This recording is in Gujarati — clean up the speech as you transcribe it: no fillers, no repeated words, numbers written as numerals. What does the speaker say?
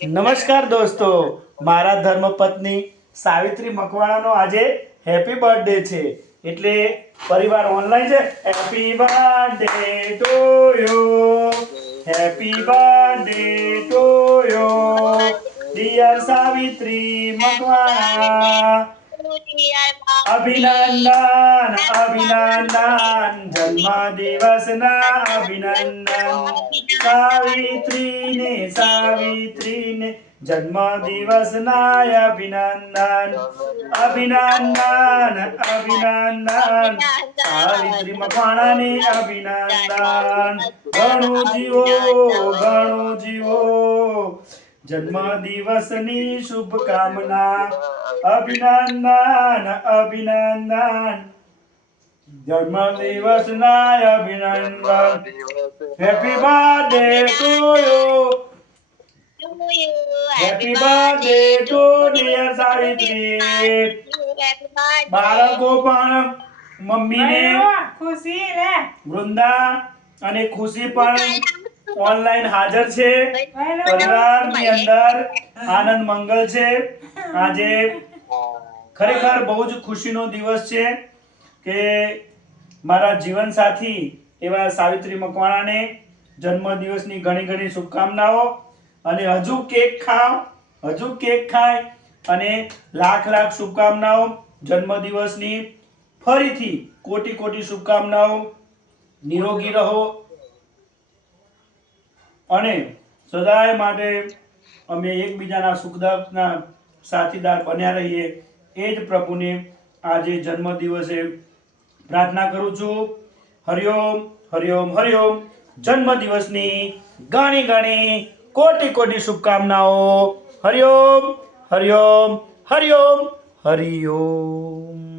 નમસ્કાર દોસ્તો, મારા ધર્મપત્ની સાવિત્રી મકવાણાનો આજે હેપી બર્થડે છે. એટલે પરિવાર ઓનલાઈન છે. Happy birthday to you, happy birthday to you, dear Savitri Makwana. અભિનંદન અભિનંદન, જન્મદિવસના અભિનંદન. સાવિત્રીને જન્મદિવસના અભિનંદન. અભિનંદન અભિનંદન, સાવિત્રી મકવાણાને અભિનંદન. ઘણું જીવો, જન્મદિવસની શુભકામના. અભિનંદન અભિનંદન, જન્મદિવસના અભિનંદન. Happy birthday to you, happy birthday to dear Savitri. બાળકો પણ મમ્મીને ખુશી રે વૃંદા અને ખુશી પણ ઓનલાઈન હાજર છે. પરિવારની અંદર આનંદ મંગલ છે. આજે ખરેખર બહુ જ ખુશીનો દિવસ છે કે મારા જીવન સાથી એવા સાવિત્રી મકવાણાને જન્મદિવસની ઘણી ઘણી શુભકામનાઓ. અને હજુ કેક ખાય અને લાખ લાખ શુભકામનાઓ જન્મદિવસની. ફરીથી કોટી કોટી શુભકામનાઓ. નિરોગી રહો અને સદાય માટે અમે એકબીજાના સુખ દુઃખના સાથીદાર બન્યા રહીએ, એ જ પ્રભુને આજે જન્મદિવસે પ્રાર્થના કરું છું. હરિઓમ હરિઓમ હરિઓમ. જન્મદિવસની ઘણી ઘણી કોટી કોટી શુભકામનાઓ. હરિઓમ હરિઓમ હરિઓમ હરિઓમ.